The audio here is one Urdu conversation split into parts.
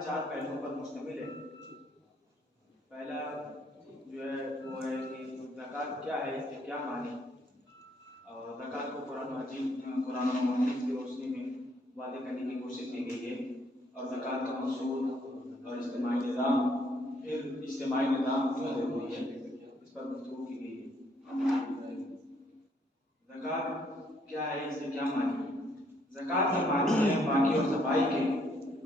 سوال 4 پہلوؤں پر مشتمل ہے۔ پہلا جو ہے وہ ہے کہ زکوٰۃ کیا ہے، اس کے کیا معنی، اور زکوٰۃ کو قرآن و حدیث کی روشنی میں واضح کرنے کی کوشش کی گئی ہے، اور زکوٰۃ کا مقصود اور اجتماعی نظام، پھر اجتماعی نظام کیوں ضروری ہے، اس پر گفتگو کی گئی ہے۔ زکوٰۃ کیا ہے، اس کے کیا معنی ہے؟ زکوٰۃ کے معنی ہے پاکی اور صفائی کے،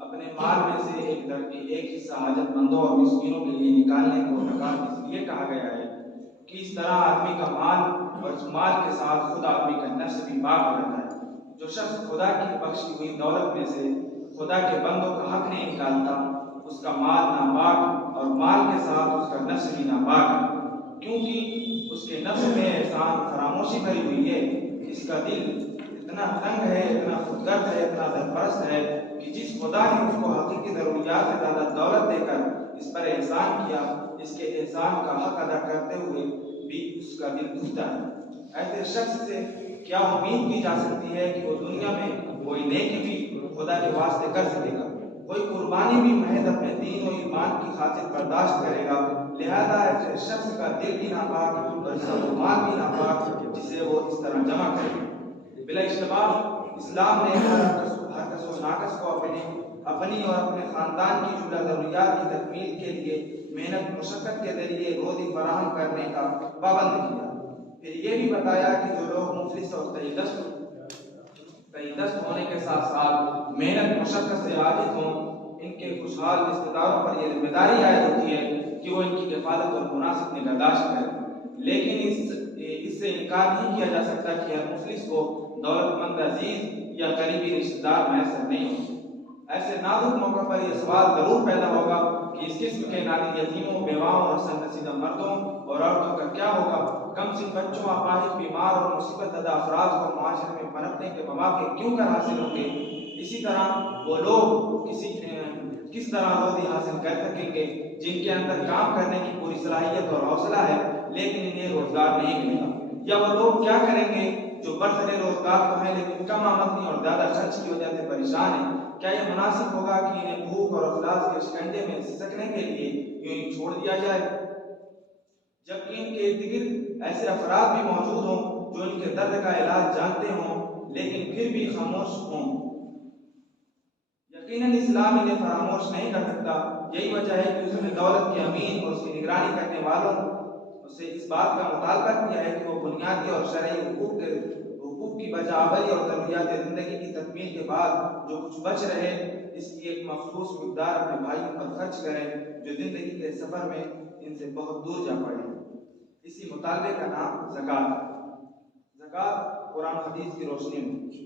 اپنے مال میں سے ایک حصہ حاجت مندوں اور مسکینوں کے لیے نکالنے کو زکوٰۃ اس لیے کہا گیا ہے کہ اس طرح آدمی کا مال اور اس مال کے ساتھ خود آدمی کا نفس بھی پاک ہو جاتا ہے۔ جو شخص خدا کی بخشی ہوئی دولت میں سے خدا کے بندوں کا حق نہیں نکالتا، اس کا مال ناپاک اور مال کے ساتھ اس کا نفس بھی ناپاک ہے، کیونکہ اس کے نفس میں احسان فراموشی بھری ہوئی ہے۔ اس کا دل اتنا تنگ ہے، اتنا خودگرد ہے، اتنا درپرست ہے کہ جس خدا نے اس کو حقیقی ضروریات سے زیادہ دولت دے کر اس پر احسان کیا، اس کے احسان کا حق ادا کرتے ہوئے بھی اس کا دل دکھتا ہے۔ ایسے شخص سے کیا امید کی جا سکتی ہے کہ وہ دنیا میں کوئی نیکی بھی خدا کے واسطے کر سکے گا، کوئی قربانی بھی محض اپنے دین و ایمان کی خاطر برداشت کرے گا؟ لہذا ایسے شخص کا دل بھی ناپاک اور اس کا مال بھی ناپاک جسے وہ اس طرح جمع کرے۔ بلا اشتباہ اسلام نے ہر کس و ناقص کو اپنی اور اپنے خاندان کی جملہ ضروریات کی تکمیل کے لیے محنت مشقت کے ذریعے روزی فراہم کرنے کا پابند کیا۔ پھر یہ بھی بتایا کہ جو لوگ مفلس اور تہی دست ہونے کے ساتھ ساتھ محنت مشقت سے عاجز ہوں، ان کے خوشحال رشتہ داروں پر یہ ذمہ داری عائد ہوتی ہے کہ وہ ان کی کفالت اور مناسب نگہداشت کریں۔ لیکن اس سے انکار نہیں کیا جا سکتا کہ ہر مفلس کو دولت مند عزیز یا قریبی رشتہ دار میسر نہیں ہو۔ ایسے نازک موقع پر یہ سوال ضرور پیدا ہوگا کہ اس قسم کے نادر یتیموں، بیواؤں اور حسن نصیبہ مردوں اور عورتوں کا کیا ہوگا؟ کم سن بچوں، اپاہج، بیمار اور مصیبت زدہ افراد کو معاشرے میں پنپنے کے مواقع کیوں کر حاصل ہوں گے؟ اسی طرح وہ لوگ کس طرح روزی حاصل کر سکیں گے جن کے اندر کام کرنے کی پوری صلاحیت اور حوصلہ ہے لیکن انہیں روزگار نہیں ملے گا؟ یا وہ لوگ کیا کریں گے جو برسر روزگار تو ہیں لیکن کم آمدنی اور زیادہ خرچ کی وجہ سے پریشان ہیں؟ کیا یہ مناسب ہوگا کہ انہیں بھوک اور افلاس کے شکنجے میں سسکنے کے لیے یوں ہی چھوڑ دیا جائے، جبکہ ان کے ارد گرد ایسے افراد بھی موجود ہوں جو ان کے درد کا علاج جانتے ہوں لیکن پھر بھی خاموش ہوں؟ یقیناً اسلام انہیں فراموش نہیں کر سکتا۔ یہی وجہ ہے کہ اس نے دولت کے امین اور اس کی نگرانی کرنے والوں سے اس بات کا مطالبہ کیا ہے کہ وہ بنیادی اور شرعی حقوق کی بجاوری اور ضروریات زندگی کی تکمیل کے بعد جو کچھ بچ رہے اس کی ایک مخصوص مقدار اپنے بھائیوں پر خرچ کریں جو زندگی کے سفر میں ان سے بہت دور جا پڑے ہیں۔ اسی مطالبے کا نام زکوٰۃ ہے۔ زکوٰۃ قرآن حدیث کی روشنی میں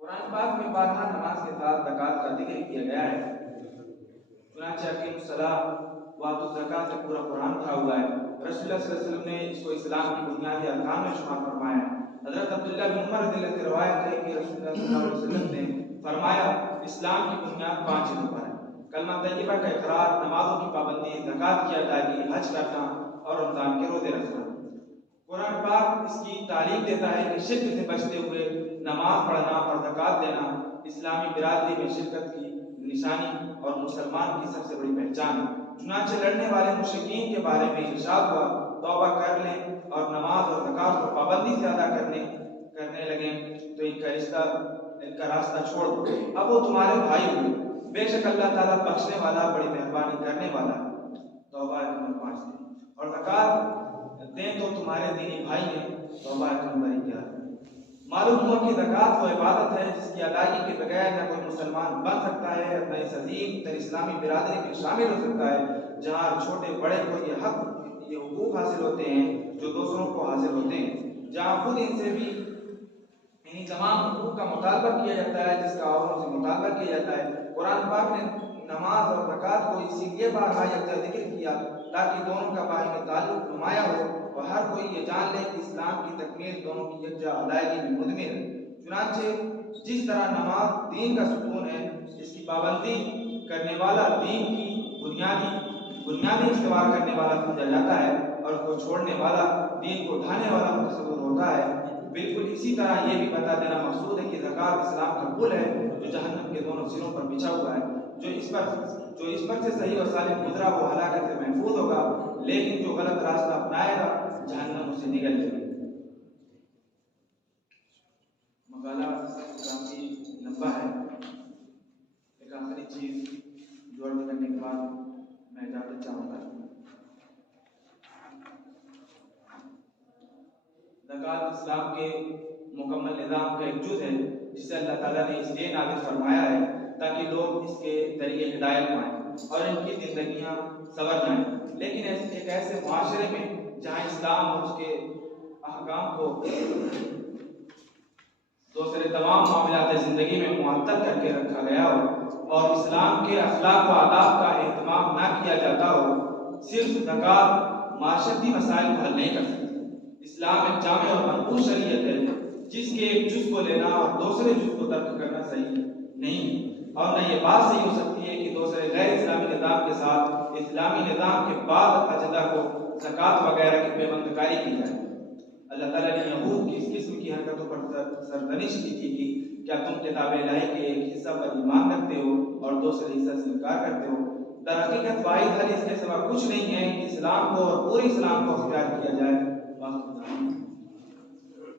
قرآن پاک میں بارہا نماز کے ساتھ زکوٰۃ کا ذکر کیا گیا ہے۔ چنانچہ اقیموا الصلاۃ وآتوا الزکاۃ سے پورا قرآن بھرا ہوا ہے۔ رسول اللہ صلی اللہ علیہ وسلم نے اس کو اسلام کی بنیادی ارکان میں شمار فرمایا ہے۔ حضرت عبداللہ بن عمر رضی اللہ عنہ سے روایت ہے کہ رسول اللہ صلی اللہ علیہ وسلم نے فرمایا اسلام کی بنیاد 5 چیزوں پر ہے: کلمہ طیبہ کا اقرار، نمازوں کی پابندی، زکوٰۃ کی ادائیگی، حج کرنا اور رمضان کے روزے رکھنا۔ قرآن پاک اس کی تعلیم دیتا ہے کہ شرک سے بچتے ہوئے نماز پڑھنا اور زکوٰۃ دینا اسلامی برادری میں شرکت کی نشانی اور مسلمان کی سب سے بڑی پہچان ہے۔ چنانچہ لڑنے والے مشرکین کے بارے میں ارشاد ہوا توبہ کر لیں اور نماز اور زکوٰۃ کو پابندی سے ادا کرنے لگیں تو ان کا راستہ چھوڑ دو، اب وہ تمہارے بھائی ہوئے، بے شک اللہ تعالیٰ بخشنے والا بڑی مہربانی کرنے والا ہے۔ توبہ نمبر 5 اور زکوٰۃ دیں تو تمہارے دینی بھائی ہیں۔ توبہ نمبر 11۔ معلوم ہوا کہ زکوٰۃ وہ عبادت ہے جس کی ادائیگی کے بغیر نہ کوئی مسلمان بن سکتا ہے، نہ اس عظیم تر اسلامی برادری میں شامل ہو سکتا ہے جہاں چھوٹے بڑے کو یہ حقوق حاصل ہوتے ہیں جو دوسروں کو حاصل ہوتے ہیں، جہاں خود ان سے بھی انہی تمام حقوق کا مطالبہ کیا جاتا ہے جس کا اوروں سے مطالبہ کیا جاتا ہے۔ قرآن پاک نے نماز اور زکوٰۃ کو اسی لیے بارہا یکجا ذکر کیا تاکہ دونوں کا باہمی تعلق نمایاں ہو اور ہر کوئی یہ جان لے کہ اسلام کی تکمیل دونوں کی یکجا ادائیگی میں مضمر ہے۔ چنانچہ جس طرح نماز دین کا ستون ہے، اس کی پابندی کرنے والا دین کی بنیادی استوار کرنے والا سمجھا جاتا ہے اور اس کو چھوڑنے والا دین کو ڈھانے والا متصور ہوتا ہے، بالکل اسی طرح یہ بھی بتا دینا مقصود ہے کہ زکوٰۃ زکات اسلام کا پل ہے جو جہنم کے دونوں سروں پر بچھا ہوا ہے. جو اس پر سے صحیح اور سالم گزرا وہ ہلاکت سے محفوظ ہوگا، لیکن جو غلط راستہ اپنائے گا جہنم اسے نگل لے گی. مقالہ کافی لمبا ہے. ایک آخری چیز جو عرض کرنے کے بعد میں اجازت چاہوں گا. زکات اسلام کے مکمل نظام کا ایک جز ہے جسے اللہ تعالیٰ نے اس لیے نازل فرمایا ہے تاکہ لوگ اس کے ذریعے ہدایت پائیں اور ان کی زندگیاں سنور جائیں. لیکن ایک ایسے معاشرے میں جہاں اسلام اور اس کے احکام کو دوسرے تمام معاملات زندگی میں معطل کر کے رکھا گیا ہو اور اسلام کے اخلاق و آداب کا اہتمام نہ کیا جاتا ہو، صرف زکات معاشرتی مسائل کو حل نہیں کر سکتی. اسلام ایک جامع اور منقول شریعت ہے جس کے ایک جز کو لینا اور دوسرے جز کو ترک کرنا صحیح نہیں، اور نہ یہ بات صحیح ہو سکتی ہے کہ دوسرے غیر اسلامی نظام کے ساتھ اسلامی نظام کے بعد اجزاء کو زکات وغیرہ کی پیوند کاری کی جائے. اللہ تعالیٰ نے یہود کی اس قسم کی حرکتوں پر سرزنش کی تھی کہ کیا تم کتاب الہی کے ایک حصہ پر ایمان رکھتے ہو اور دوسرے حصہ سے انکار کرتے ہو؟ در حقیقت واحد حل اس کے سوا کچھ نہیں ہے کہ اسلام کو اور پورے اسلام کو اختیار کیا جائے.